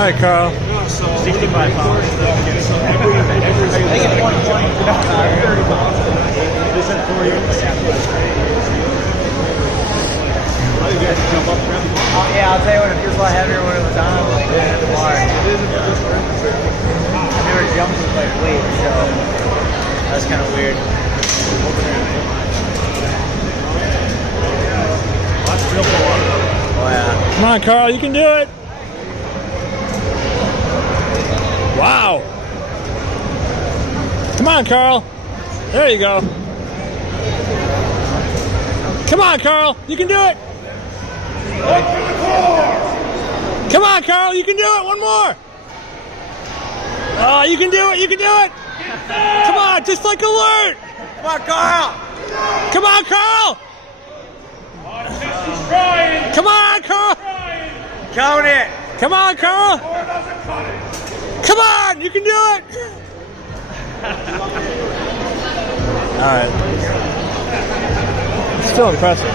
right, Carl. 65 pounds. I think it's 120. This is 4 years. Oh, yeah, I'll tell you what, it feels a lot heavier when it was on, like at the bar. I never jumped with like weight, so that's kind of weird. That's real pull up. Oh, yeah. Come on, Carl, you can do it. Wow. Come on, Carl. There you go. Come on, Carl, you can do it. Come on, Carl, you can do it. One more. Oh, you can do it. You can do it. Come on, just like alert. Come on, Carl. Come on, Carl. Come on, Carl. Count it. Come on, Carl. Come on, you can do it. All right. Still impressive.